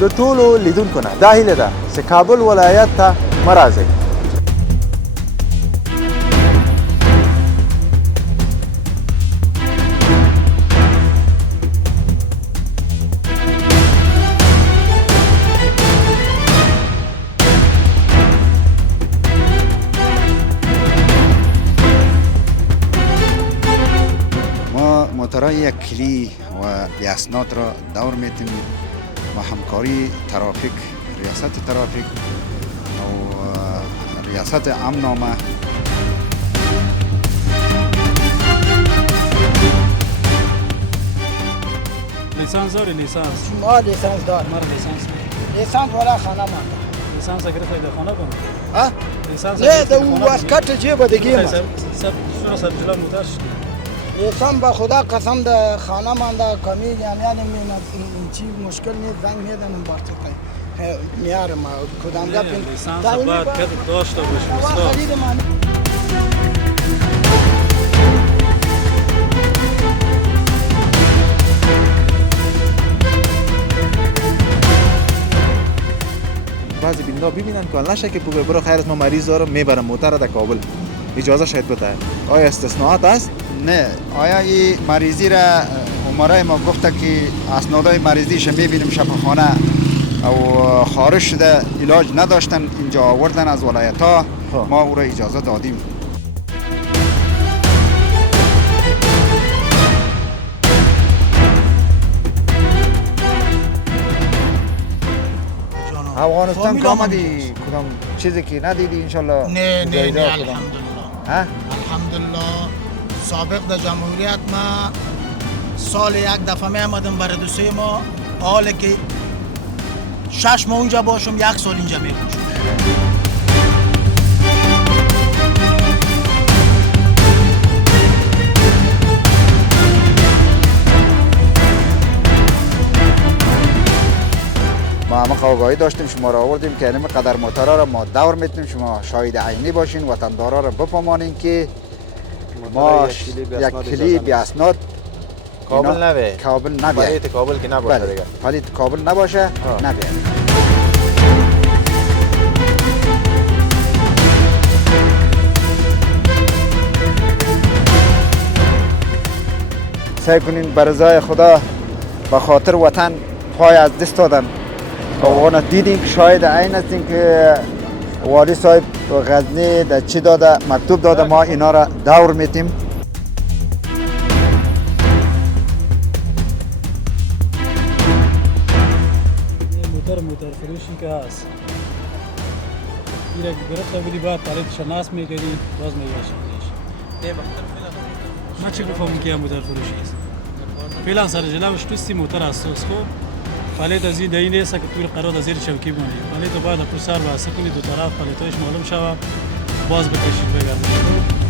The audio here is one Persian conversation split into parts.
د ټولو لیدونکو نه دا هیله ده چې کابل ولایت ته مه راځئ. موتورهای یک کلی و بیاسنات را دور میتیم و همکاری ترافیک، ریاست ترافیک و ریاست امنامه لیسانس داری؟ لیسانس؟ ما لیسانس دارم. مرا لیسانس لیسانس والا خانه مانده. لیسانس گرفته در خانه کنم؟ ها؟ لیسانس نه ده او واسکت جیب دیگه ما. شروع سر جلال موتر لیسانس به خدا قسم ده خانه مانده کمی یعنی چی مشکل نیست زنگ میدنم بارتی میارم کدامگاه پین. لیسانس باید کد داشته باشی. ما خرید من. بعضی بیننده ببینن که نشه که بگه برو خیرت ما مریض دارم میبرم موتر در کابل اجازه شاید بده. آیا استثناءات است؟ نه. آیا این مریضی را امرای ما گفته که اسنادهای مریضیش میبینیم شفاخانه او خارج شده علاج نداشتن اینجا آوردن از ولایت ها، ما او را اجازه دادیم. افغانستان که آمدی کدام چیزی که ندیدی انشالله؟ نه الحمدلله. ها؟ الحمدلله سابق در جمهوریت ما سال یک دفعه می آمدم برای دوسته ما، حالا که 6 ماه اونجا باشم 1 سال اینجا می باشم. ما همه آگاهی داشتیم، شما را آوردیم که اینم قدر موتورا را ما دور میتونیم، شما شاهد عینی باشین، وطندارا را بفهمانین که ما یک کلی بی اسناد کابل نبه. کابل نبه. پلیت کابل که نباشه دیگه. پلیت کابل نباشه نبه. سعی کنین بر رضای خدا به خاطر وطن پای از دست دادن. اونا دیدیم که شاید عین هستیم که والی صاحب غزنی در چی داده مکتوب داده ما اینا را دور میتیم. موتر فروشی که هست ایره گرفته بودی بعد پلیت شناس میکردی باز میگشتیش. من چه بفهمم که موتر فروشی است؟ فعلا سر جلوش توستی موتر است خب پلیت از این دایی نیست که طول قرار از زیر چوکی بونی. پلیت باید پر سر واسه کنی دو طرف پلیتایش معلوم شود باز بکشید بگردید.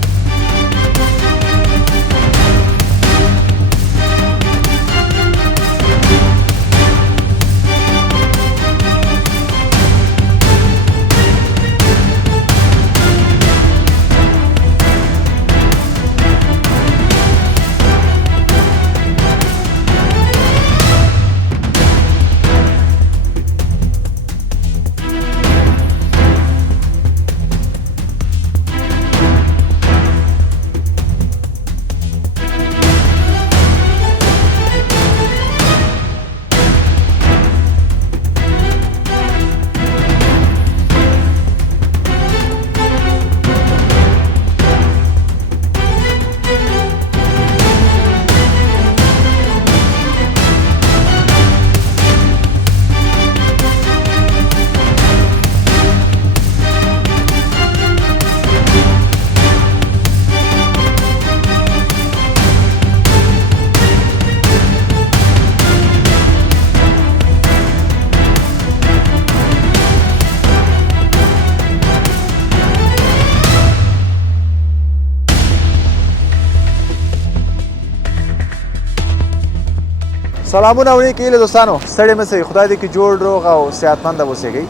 سلامونه علیکم دوستانو، ستړي مه شئ. خدای دې کې جوړ روغ او صحتمند اوسئ.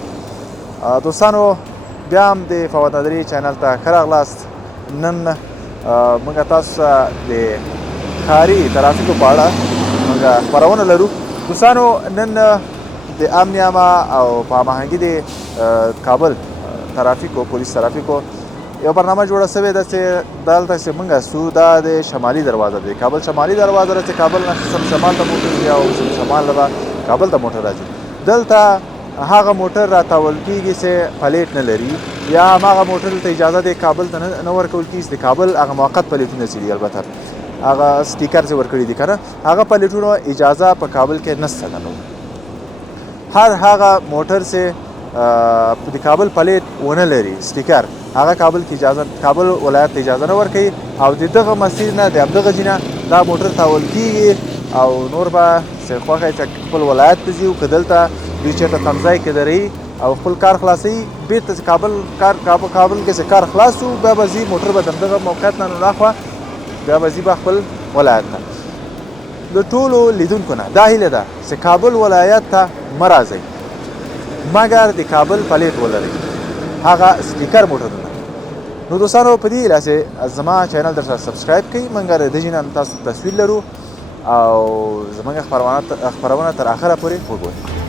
دوستانو بیا هم د فواد نظري چینل ته ښه راغلاست. نن موږ تاسو ته د ښاري ترافیکو په اړه موږ خپرونه لرو. دوستانو نن د امن عامه او په هماهنګي د کابل ترافیکو پولیس ترافیکو یو برنامه جوړه شوې ده چې دلته چې موږ استو دا د شمالي دروازه دی کابل شمالي دروازه ده چې کابل نه شمال ته موټر ځي او شمال نه کابل ته موټر راځي دلته هغه موټر راتاول کېږي چې پلیټ نه لري یا هغه موټر ته اجازه د کابل ته نه ورکول کېږي د کابل هغه موقت پلیټونه چې دي البته هغه سټیکر چې ورکړي دي که نه هغه پلیټونو اجازه په کابل کې نشته نو هر هغه موټر چې د کابل پلیټ ونه لري سټیکر هغه کابل کې اجازه کابل ولایت ته اجازه نه ورکوي او د دغه مسیر نه د همدغه ځای نه دا موټر تاول کېږي او نور به چې خوښه یې چې خپل ولایت ته ځي او که دلته دوی چېرته تمځای کې دري او خپل کار خلاصوي بېرته چې کابل کې چې کار خلاص وو بیا به ځي موټر به د همدغه موقعیت نه ناخوا بیا به ځي به خپل ولایت ته د ټولو لیدونکو نه دا هیله ده چې کابل ولایت ته مه راځئ مګر د کابل پلیټ ولرئ هغه سټیکر موټرونه نو دوستانو په دې هیله چې زما چینل در سره سبسکرایب کړئ موږ د دې نه تاسو تصویر لرو او زموږ خپرونه تر اخره پورې وګورئ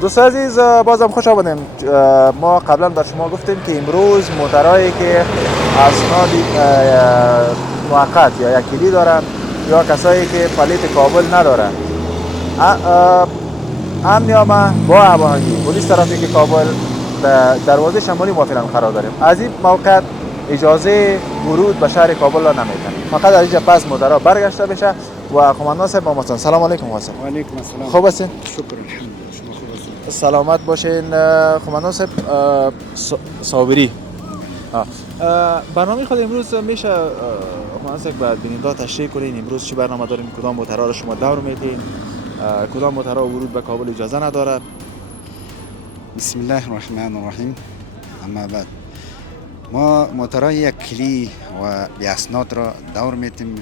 دوست عزیز بازم خوش آمدیم ما قبلا در شما گفتیم که امروز موترهایی که اسناد موقت یا یکیلی دارن یا کسایی که پلیت کابل ندارن امن عامه با هماهنگی پلیس ترافیک کابل دروازه شمالی ما فعلا قرار داریم از این موقع اجازه ورود به شهر کابل را نمیدن فقط از اینجا پس موترها برگشته بشه و قماندان صاحب با ما سلام علیکم واسه و علیکم السلام خوب هستین شکر الحمدلله شما خوب هستین سلامت باشین قماندان صاحب صابری برنامه خود امروز میشه قماندان صاحب بعد بیننده تشریح کنین امروز چه برنامه داریم کدام موترها رو شما دور میدین کدام موترها ورود به کابل اجازه نداره بسم الله الرحمن الرحیم اما بعد ما موترهای یک کلی و بی اسناد را دور میتیم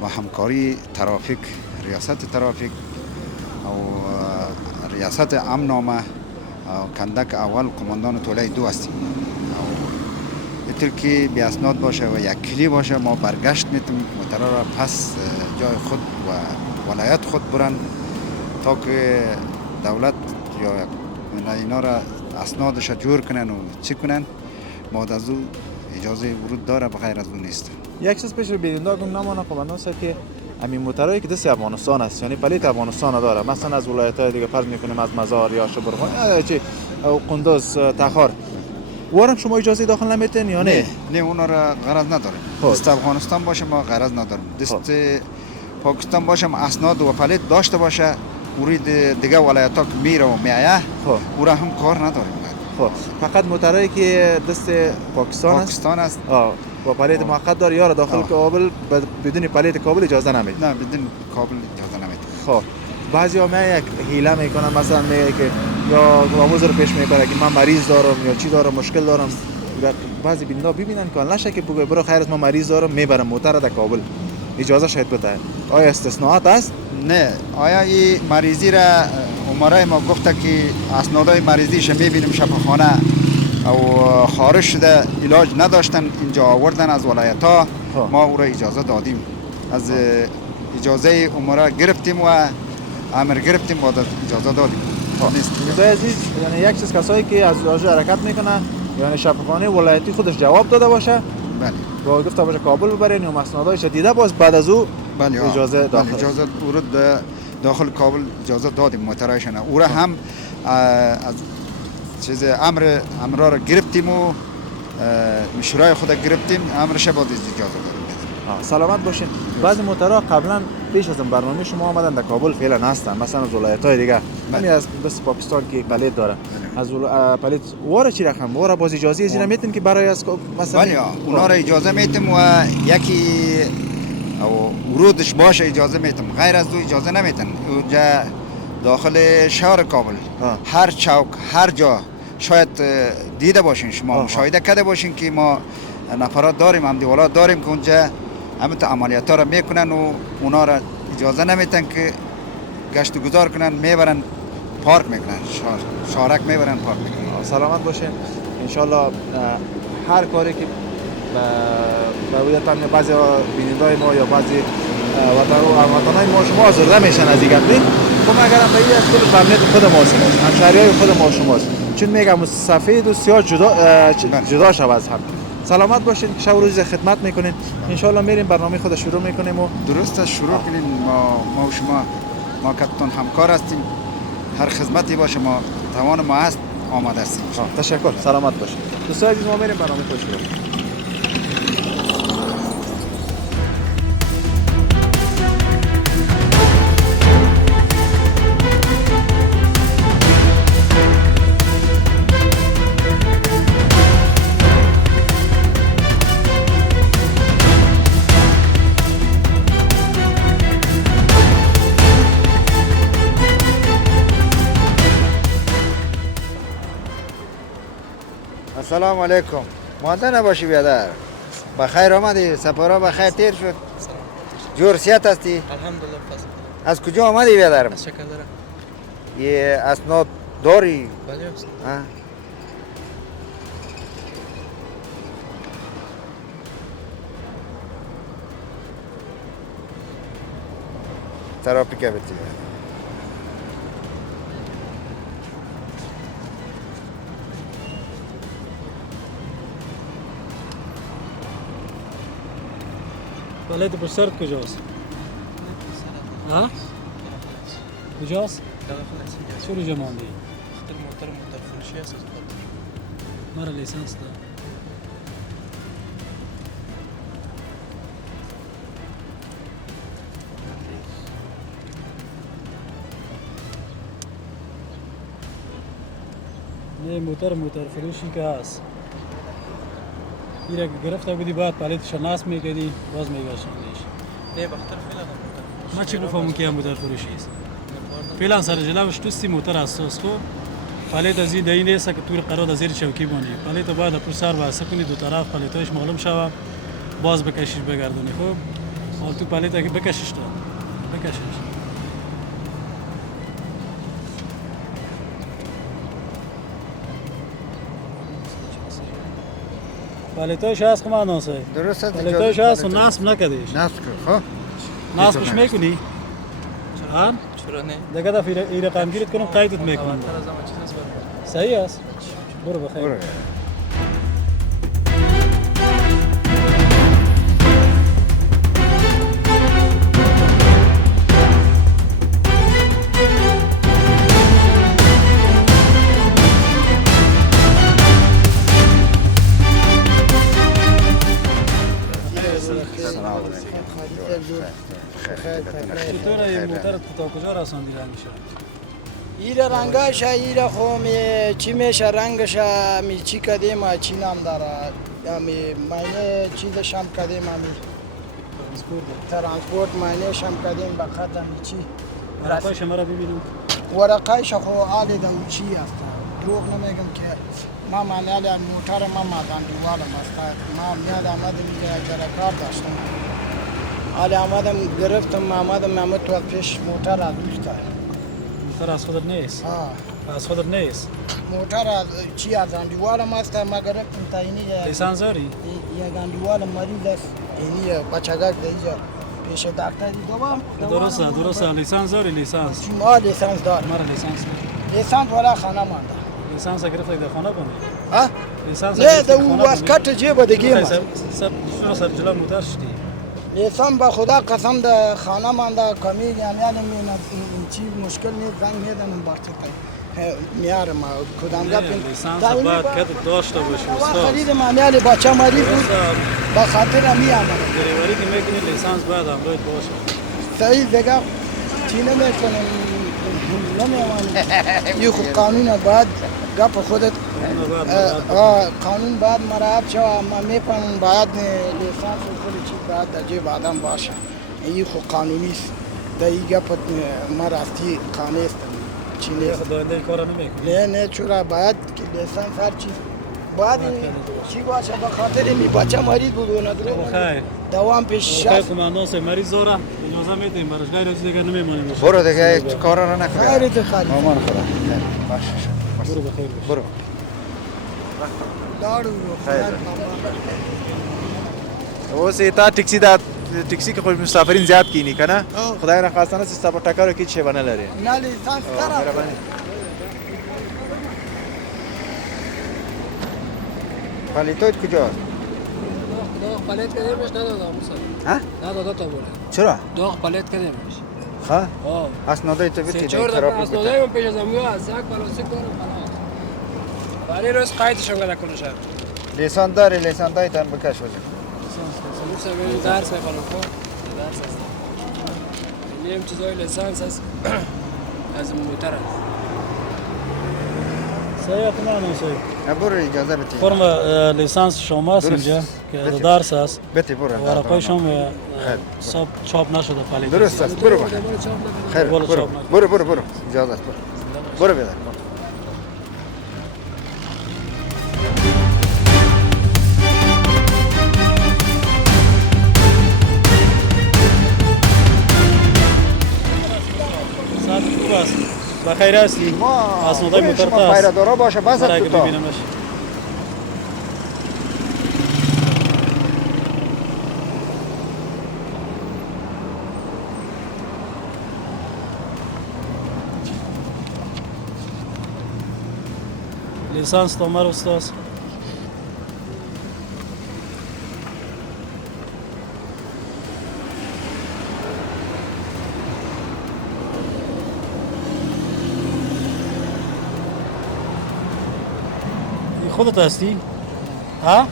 با همکاری ترافیک ریاست ترافیک او ریاست امن عامه کندک اول قماندان توله 2 هستیم اینطور که بی اسناد باشه و یک کلی باشه ما برگشت میتیم موترها را پس جای خود و ولایت خود برن تا که دولت یا اینا را اسنادش جور کنن و چی کنن بعد از او اجازه ورود داره بغیر از اون نیست. یک چیز پیش رو بیننده گم نمانه قماندان صاحب که همین موترهایی که دست افغانستان است یعنی پلیت افغانستان داره مثلا از ولایت‌های دیگه فرض میکنیم از مزار یا شبرغان چی او قندوز تخار وارم شما اجازه داخل نمیتین یا نه؟ نه اونا را غرض نداریم. دست افغانستان باشه ما غرض نداریم. دست پاکستان باشه اسناد و پلیت داشته باشه ورود دیگه ولایت‌ها میره و میایه او را هم کار نداریم. فقط موترهایی که دست پاکستان است با پلیت موقت داره یا داخل کابل بدون پلیت کابل اجازه نمیده نه بدون کابل اجازه نمیده خب بعضیا یک حیله میکنن مثلا میگه که یا آموز رو پیش میکنه که من مریض دارم یا چی دارم مشکل دارم بعضی بیننده ببینن که نشه که بگه برو خیر است من مریض دارم میبرم موتر در کابل اجازه شاید بده آیا استثناءات است نه آیا این مریضی را عمرای ما گفته که اسنادای مریضیش میبینیم شفاخانه او خارج شده علاج نداشتن اینجا آوردن از ولایت ها ما او را اجازه دادیم از اجازه عمره گرفتیم و امر گرفتیم بعد از اجازه دادیم دوستای عزیز یعنی یک چیز کسایی که از واژه حرکت میکنه یعنی شفاخانه ولایتی خودش جواب داده باشه بله با گفته باشه کابل ببرین یا اسنادایش دیده باز بعد از او اجازه داخل اجازه ورود داخل کابل اجازه دادیم موترایشان او را هم از چیز امر را گرفتیم و مشورای خود گرفتیم امرش بعد اجازه دادیم سلامت باشین بعضی موترها قبلا پیش از این برنامه شما آمدن در کابل فعلا هستن مثلا از ولایت‌های دیگه همین از بس پاکستان که پلیت داره از پلیت واره چی رقم واره باز اجازه از میتین که برای از مثلا بله اونا را اجازه میتیم و یکی او ورودش باشه اجازه میتم غیر از دو اجازه نمیتن اونجا داخل شهر کابل هر چوک هر جا شاید دیده باشین شما مشاهده کرده باشین که ما نفرات داریم هم دیولات داریم که اونجا همه تا عملیات ها را میکنن و اونا را اجازه نمیتن که گشت و گذار کنن، میبرن پارک میکنن، شارک میبرن پارک میکنن. سلامت باشین انشالله. هر کاری که باید بعضی بینندای ما یا بعضی وطنهای ما شما آزرده میشن از این گپ، خب اگر هم به از کل امنیت خود ماست، همشهریای خود ما شماست، چون میگم سفید و سیاه جدا شود از هم. سلامت باشین، شب و روز خدمت میکنین انشالله. میریم برنامه خود شروع میکنیم و درست شروع کنیم. ما و شما ما کتون همکار هستیم، هر خدمتی باشه ما توان ما هست آماده هستیم. تشکر. سلامت باشین دوستان عزیز، ما میریم برنامه خود شروع. السلام علیکم. مانده نباشی بیادر. بخیر آمدی؟ سفرها بخیر تیر شد؟ جور سیات هستی؟ الحمدلله فضل. از کجا آمدی بیادرم؟ از شکردره. یه اسناد داری؟ بله است. ترافیکه بیتی. بالای پشت سرت کجاست؟ ها؟ کجاست؟ چرا جا ماندی؟ خاطر موتر فروشی است از خاطر. مرا لیسانس ده. نه موتر فروشی که هست. ایره که گرفته بودی باید پالیتش نصب میکردی باز میگشتنیش. نه بخاطر فعلا موتر فروشی. ما چی بفهمم که موتر فروشی است؟ فعلا سر جلوش توستی موتر اساس کو پالیت از این دین است که طور قرار زیر چوکی بانی. پالیت باید پر سر واسه کنی دو طرف پالیتش معلوم شود باز بکشیش بگردونی. خب حال تو پالیت اگه بکشیش تو بکشیش. پالیتش هست که من ناسه. درست است. پالیتش هست و نصب نکردیش. نصب کن. خب نصبش میکنی؟ ها؟ چرا نه؟ دیگه دفعه این رقم گیرت کنم قیدت میکنم. تر از آن چیز است برام. صحیح است. برو بخیر. برو. چطور این موتر تا کجا رساندی رنگش؟ ایره رنگش ایره خو چی میشه رنگش می چی کدیم چی نام داره می معنی چیزش هم کدیم می ترانسپورت معنیش هم کدیم به خاطر می چی ورقایش مرا ببینم. ورقایش خو آلی دم چی است دروغ نمیگم که ما معنی موتر ما مادان دیوالم است ما میاد آمدم اینجا کار داشتم حالی آمدم گرفتم آمدم تو پیش موتر از دوسته. موتر از خودت نیست؟ از خودت نیست؟ موتر از چی از اندیوالم است ما گرفتم تا اینی لیسانس داری؟ یک اندیوال مریض است اینی بچگک دیجا پیش دکتری درسته لیسانس داری لیسانس؟ ما لیسانس دار. مرا لیسانس داری؟ لیسانس والا خانه مانده. لیسانس گرفته در خانه کنی؟ ها؟ لیسانس نه دو واسکت جیب دیگه ما سر جلو موتر شدی؟ لیسانس با خدا قسم ده خانه مانده کمی یعنی این چی مشکل نیست زنگ میدنم بارتی میارم کدام گپ لیسانس باید کت داشته باشی استاد. خرید معنی بچه مریض بود با خاطر میامد. دریوری که میکنی لیسانس باید همراهت باشه. صحیح دیگه چی نمیکنم نمیوانم. یه خوب قانون باید گپ خودت قانون باید مراعات شود. ما میفهمم باید لیسانس و کلی چیز باید در جیب آدم باشه. این خوب قانونی است. در این گپ ما راستی قانع است. چی نیست. داینده کارا نمیکنی؟ نه چرا باید که لیسانس هر چیز باید چی باشه به خاطر این بچه مریض بود و نداره خیر دوام پیش خیر شد کماندان صاحب مریض داره اجازه میدیم براش غیر از دیگه نمیمونیم برو دیگه کارا رو نکن خیرت خیر مامان خدا خیر. باشه برو بخیر باش. برو دارو خیر اوس تا ټیکسي کې خو مسافرین زیات کینی کنه او. خدای نخواستانه ستا په ټکرو کې شی بنه لري نه لیسانس طرف مهرباني پالیتویت کجاست؟ داغ پلیت کردیمش ندادم موسی ها؟ نداده تا بوله چرا؟ داغ پلیت کردیمش ها؟ آه اسنادای تو سه بیتی چهار خراب دفعه بود اسنادای من پیش از امگاه از یک پلاستیک دارم خلاص ولی روز قایدشون گده کنه شد لیسان داری لیسان داری تن بکش بزن موسی بری درس میخوانم خب درس هست نیم چیزای لیسانس هست از موتر هست صحیح کماندان صاحب برو اجازه بیتی فرم لیسانس شما است درست. اینجا که بله. درس است بیتی برو ورقایش هم خیر. ساب چاپ نشده پلیت درست است برو بخیر خیر برو برو چاپ برو اجازه است برو بیدار ساعت خوب است بخیر هستی ما اسنادای برو موتر شما هست پیرادارا باشه بس برای تو که تا ببینمش لیسانس تامر استاد خودت هستی؟ ها؟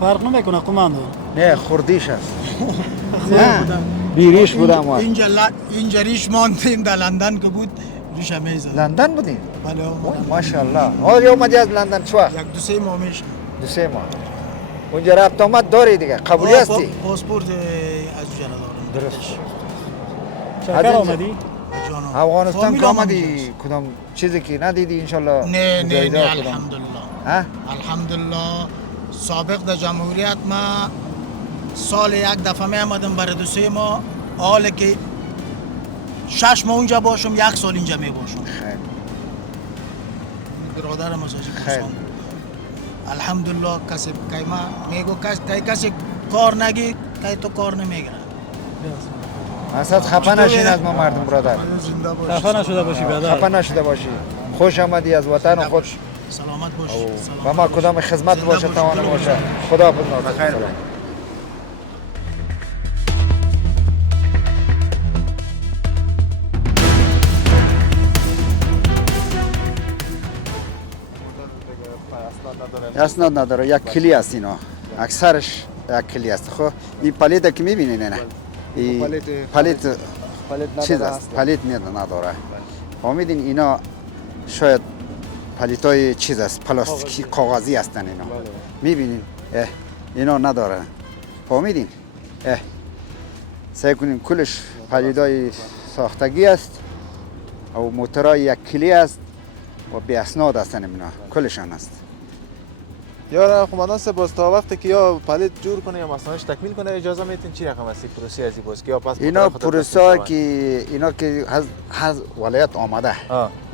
فرق نمیکنه قماندان نه خوردیش است نه بیریش بودم ما اینجا ریش ماندیم در لندن که بود ریش میزد لندن بودین بله ماشاءالله حالا اومدی از لندن چه وقت یک دو سه ماه میشه دو سه ماه اونجا رفت آمد داری دیگه قبولی هستی پاسپورت از جنا دارم درست چکر اینجا. آمدی؟ جانم. افغانستان فامیل که هم آمدی اینجاست. کدام چیزی که ندیدی انشالله نه جایزه کدام؟ الحمدلله ها الحمدلله سابق در جمهوریت ما سال یک دفعه می آمدم برای دو سه ماه حالا که 6 ماه اونجا باشم یک سال اینجا می باشم خیر برادرم از خیر. پرسان الحمدلله کسی که ما میگو کسی کار نگی که تو کار نمیگیره اصلا خفه نشین از ما مردم برادر زنده باش خفه نشده باشی بیادر خفه نشده باشی خوش آمدی از وطن خود سلامت باش و ما کدام خدمت باشه توانه باشه خدا حافظ خیر اسناد نداره یک کلی است اینا اکثرش یک کلی است خب این پلیت که میبینین نه این پلیت چیز است پلیت نداره فهمیدین اینا شاید پلیتای چیز است پلاستیکی کاغذی هستن اینا میبینین اینا نداره فهمیدین سعی کنین کلش پلیتای ساختگی است او موترای یک کلی است و بی اسناد هستن اینا کلشان است یا قماندان صاحب باز تا وقتی که یا پلیت جور کنه یا مصنوعش تکمیل کنه اجازه میتین چی رقم هستی پروسه ازی باز که یا پس اینا پروسه که اینا که از ولایت آمده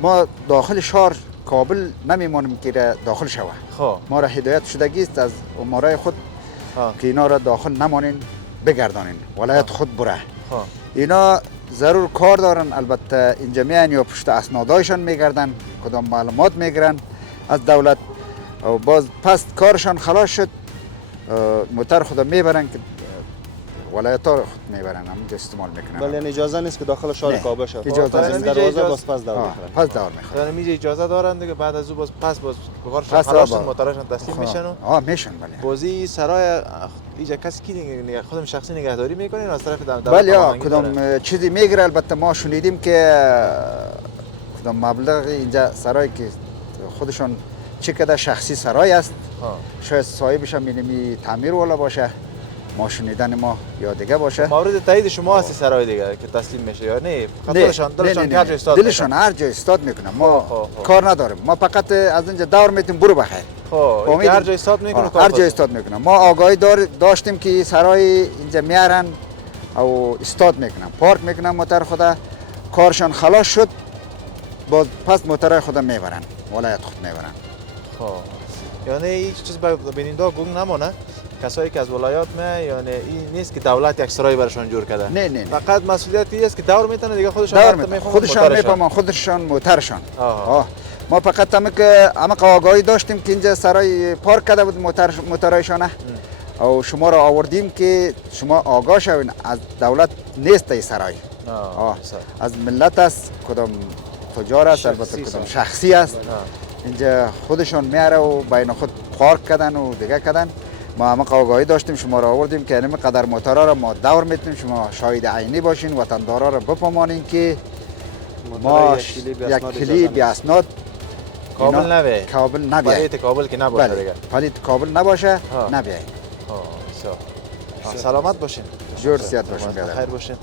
ما داخل شهر کابل نمیمانیم که داخل شوه خب ما را هدایت شدگی است از امرای خود که اینا را داخل نمانین بگردانین ولایت خود بره اینا ضرور کار دارن البته اینجا میان یا پشت اسنادایشان میگردن کدام معلومات میگیرن از دولت و باز پس کارشان خلاص شد موتر خدا میبرن که ولایت ها خود میبرن همونجا استعمال میکنن ولی یعنی اجازه نیست که داخل شهر نه. کابل شد اجازه از این نیست. دروازه اجازه- باز پس دور آه، می‌خورن. پس دور میخواد یعنی میجه اجازه دارن دیگه بعد از او باز پس باز بغارشون پس خلاص با- شد موترشون تسلیم میشن و میشن بله بازی سرای اینجا کسی کی خودم شخصی نگهداری میکنین از طرف دولت بله یا هماهنگی داره؟ کدام چیزی میگیره البته ما شنیدیم که کدام مبلغ اینجا سرای که خودشون چه کده شخصی سرای است ها. شاید صاحبش هم اینمی تعمیر والا باشه ماشینیدن ما یا دیگه باشه. مورد تایید شما هستی سرای دیگه که تسلیم میشه یا نه؟ فقط نه، دلشان نه، هر نه، جای استاد دلشان هر جای استاد میکنه. ما کار نداریم. ما فقط از اینجا دور میتیم برو بخیر. خب هر جای استاد میکنه هر جای استاد میکنه. ما آگاهی داشتیم که سرای اینجا میارن او استاد میکنن، پارک میکنن موتر خدا، کارشان خلاص شد باز پس موتر خدا میبرن ولایت خود میبرن. خب یعنی هیچ چیز به بیننده گنگ نمونه کسایی که از ولایات میای، یعنی این نیست که دولت یک سرای برشان جور کرده. نه نه فقط مسئولیتی است که دور میتونه دیگه خودشان میفهمن خودشان موترشان. ما فقط همه آگاهی داشتیم که اینجا سرای پارک کرده بود موترایشان او شما را آوردیم که شما آگاه شوین از دولت نیست این سرای. از ملت است، کدام تجار است، البته کدام شخصی است. اینجا خودشان میاره و بین خود پارک کردن و دیگه کردن. ما همه آگاهی داشتیم شما را آوردیم که اینم قدر موترها را ما دور میتونیم، شما شاهد عینی باشین، وطندارا را بفهمانین که ما یک کلی بی اسناد کابل نبیه. کابل نبیه. پلیت کابل که نباشه دیگه. پلیت کابل نباشه نبیه. سلامت باشین. جور سیاد باشین. خیر باشین.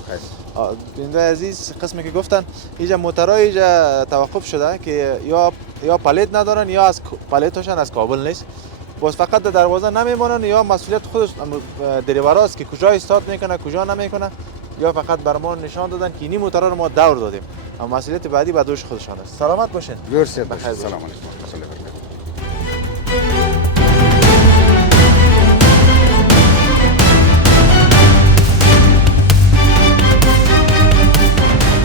بیننده عزیز قسمی که گفتن اینجا موترهای اینجا توقف شده که یا پلیت ندارن یا از پلیتشان از کابل نیست. باز فقط در دروازه نمیمونن یا مسئولیت خود دریوراست که کجا استاد میکنه کجا نمیکنه، یا فقط بر ما نشان دادن که این موترها رو ما دور دادیم، اما مسئولیت بعدی به دوش خودشان است. سلامت باشین. جور سیاد باشین. سلام علیکم.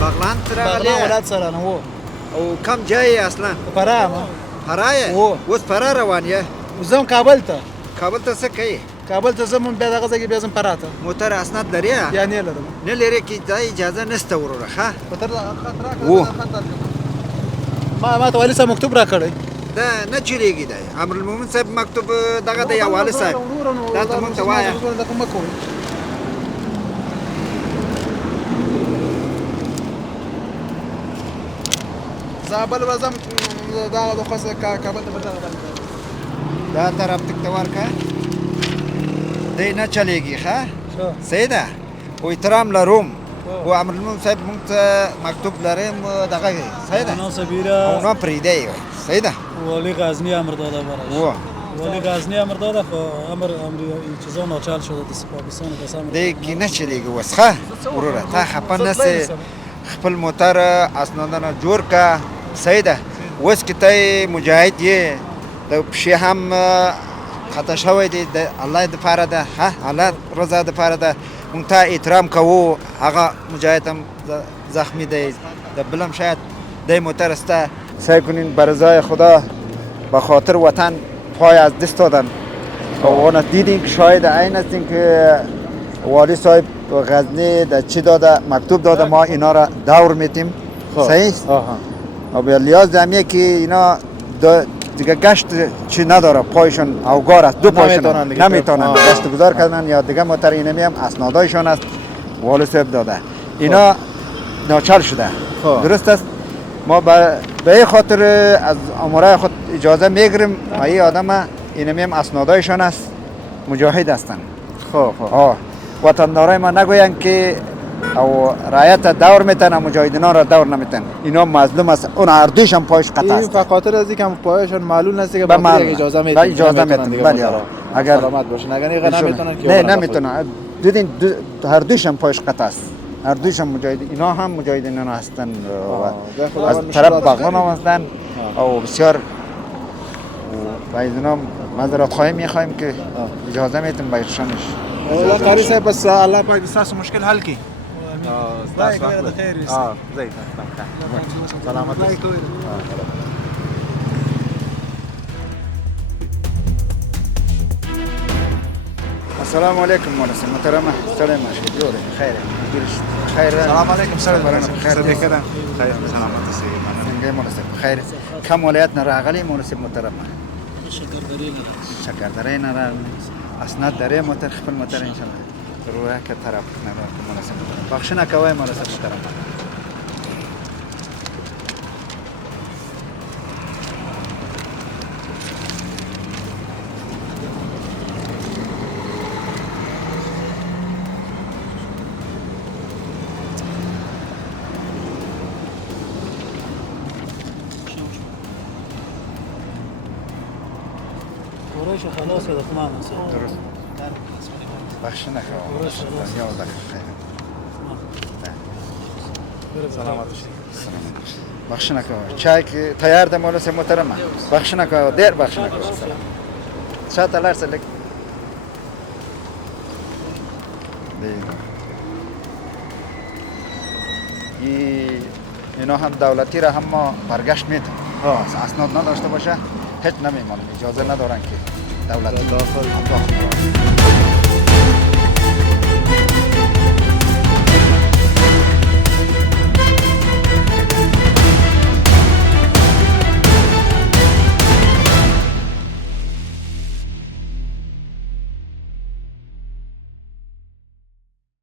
بغلان بغلان ولایت سره نه و او کم جایی اصلا پرا ما پرایه اوس پرا روانیه زم کابل ته څه کوي کابل ته زمون بیا دغه ځای بیا زم پرا ته موټر اسناد لري یا نه لرم نه لري کی دا اجازه نشته وروره ښه پتر خطر ما ته والي صاحب مکتوب را کړی دا نه چلیږي دا امر المومن صاحب مکتوب دغه د یو والي صاحب دا ته مونږ ته وایه زابل وزم دا د خاصه کابل ته بدل دا طرف تک توار کا دی نه چلیږي ښه صحیح ده او احترام لروم او امر المومن صاحب مونږ ته مکتوب لرم دغه صحیح ده نو سبیره نو پریدی صحیح ده ولی غزنی امر داده براش ولی غزنی امر داده خو امر چیزا ناچار شده د پاکستان قسم دی کی نه چلیږي وسخه وروره تا خپل نس خپل موټر اسنادونه جوړ کا صحیح ده وس کی ته مجاهد یې د پښې هم خطا شوی دی د الله د پاره ده ها الله رضا د پاره ده مونږ ته احترام کوو هغه مجاهد هم زخمی دی د بلم شاید د موټر استه سعی کنین بر رضای خدا به خاطر وطن پای از دست دادن و اون دیدین که شاید عین هستیم که والی صاحب غزنی در چی داده مکتوب داده ما اینا را دور میتیم صحیح و به لیاز همیه که اینا دیگه گشت چی نداره پایشون اوگار است دو پایشون نمیتونن گشت گذار کردن یا دیگه موتر اینمی هم اسنادایشون است والی صاحب داده اینا ناچار شده درست است ما به این خاطر از امورای خود اجازه میگیریم این آدم اینمی هم اسنادایشان است مجاهد هستند وطندارای ما نگوین که او رایت دور میتن مجاهدینان را دور نمیتن اینا مظلوم است اون هر دویش هم پایش قطع است این خاطر از اینکه پایشون معلول نست که به اجازه میتن اجازه میتن بله اگر سلامت باشین اگر نمیتونن نه نمیتونن دیدین هر دویش هم پایش قطع است هر دویش هم مجاهد اینا هم مجاهدینان هستند از طرف بغلان هم هستند او بسیار و اینا معذرت خواهی میخوایم که اجازه میتون بایشانش والله قاری صاحب بس الله پاک تاسو مشکل حل کی تاسو خیر زي سلامت السلام علیکم مولانا محترمه سلام جوړ خیر خیر السلام علیکم سلام خیر دې کړه خیر سلامت سي څنګه مولانا خیر کوم ولایت نه راغلی مولانا محترمه شکردرې نه راغلی اسناد درې موټر خپل موټر ان شاء الله ضرورت که طرف نه مناسب بخښنه کوي مولانا محترمه روش خلاص کرده تمام است درست بخش نکن درست خلاص دنیا و دخل خیر سلامت بخش نکن چای که تیار ده مولوس محترمه بخش نکن دیر بخش نکن شاید تلار سلک اینا هم دولتی را هم ما برگشت میدیم اسناد نداشته باشه هیچ نمیمانیم اجازه ندارن که دولتی